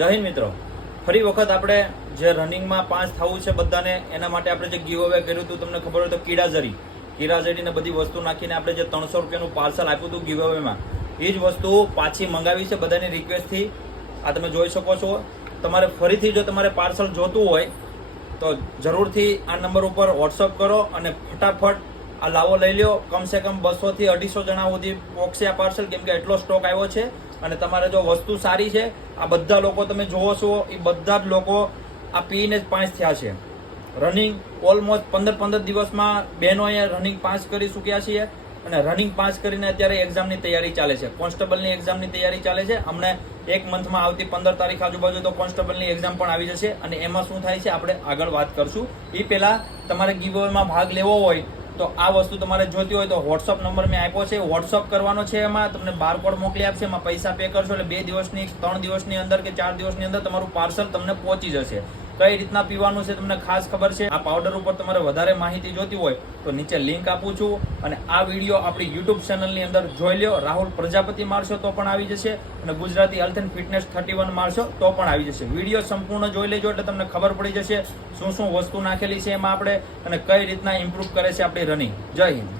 જય હિન્દ મિત્રો, ફરી વખત આપણે જે રનિંગમાં પાસ થવું છે બધાને એના માટે આપણે જે ગીવ અવે કર્યું હતું, તમને ખબર હોય તો કીડાજરી ને બધી વસ્તુ નાખીને આપણે જે 300 રૂપિયાનું પાર્સલ આપ્યું હતું ગીવ અવેમાં, એ જ વસ્તુ પાછી મંગાવી છે બધાની રિક્વેસ્ટથી. આ તમે જોઈ શકો છો. તમારે ફરીથી જો તમારે પાર્સલ જોતું હોય તો જરૂરથી આ નંબર ઉપર વોટ્સઅપ કરો અને ફટાફટ આ લાવો લઈ લ્યો. કમસે કમ 200 થી 250 જણા સુધી પહોંચશે આ પાર્સલ, કેમ કે એટલો સ્ટોક આવ્યો છે. અને તમારે જો વસ્તુ સારી છે, આ બધા લોકો તમે જોવો છો એ બધા જ લોકો આ પીને જ પાસ થયા છે. રનિંગ ઓલમોસ્ટ 15 દિવસમાં બહેનોએ રનિંગ પાસ કરી ચૂક્યા છીએ અને રનિંગ પાસ કરીને અત્યારે એક્ઝામની તૈયારી ચાલે છે. કોન્સ્ટેબલની એક્ઝામની તૈયારી ચાલે છે. અમને એક મંથમાં આવતી 15 તારીખ આજુબાજુ તો કોન્સ્ટેબલની એક્ઝામ પણ આવી જશે અને એમાં શું થાય છે આપણે આગળ વાત કરશું. એ પહેલા તમારે ગીવ અવેમાં ભાગ લેવો હોય તો આ વસ્તુ તમારે જોતી હોય તો વોટ્સઅપ નંબર મેં આપ્યો છે, વોટ્સઅપ કરવાનો છે. એમાં તમને બારકોડ મોકલી આપશે, એમાં પૈસા પે કરશો એટલે 2 દિવસની 3 દિવસની અંદર કે 4 દિવસની અંદર તમારું પાર્સલ તમને પહોંચી જશે. કઈ રીતના પીવાનું છે તમને ખાસ ખબર છે. આ પાવડર ઉપર તમારે વધારે માહિતી જોતી હોય તો નીચે લિંક આપું છું અને આ વિડીયો આપણી યુટ્યુબ ચેનલની અંદર જોઈ લ્યો. રાહુલ પ્રજાપતિ મારશો તો પણ આવી જશે અને ગુજરાતી હેલ્થ એન્ડ ફિટનેસ 31 મારશો તો પણ આવી જશે. વિડીયો સંપૂર્ણ જોઈ લેજો એટલે તમને ખબર પડી જશે શું શું વસ્તુ નાખેલી છે એમાં આપણે અને કઈ રીતના ઇમ્પ્રૂવ કરે છે આપણી રનિંગ. જય હિન્દ.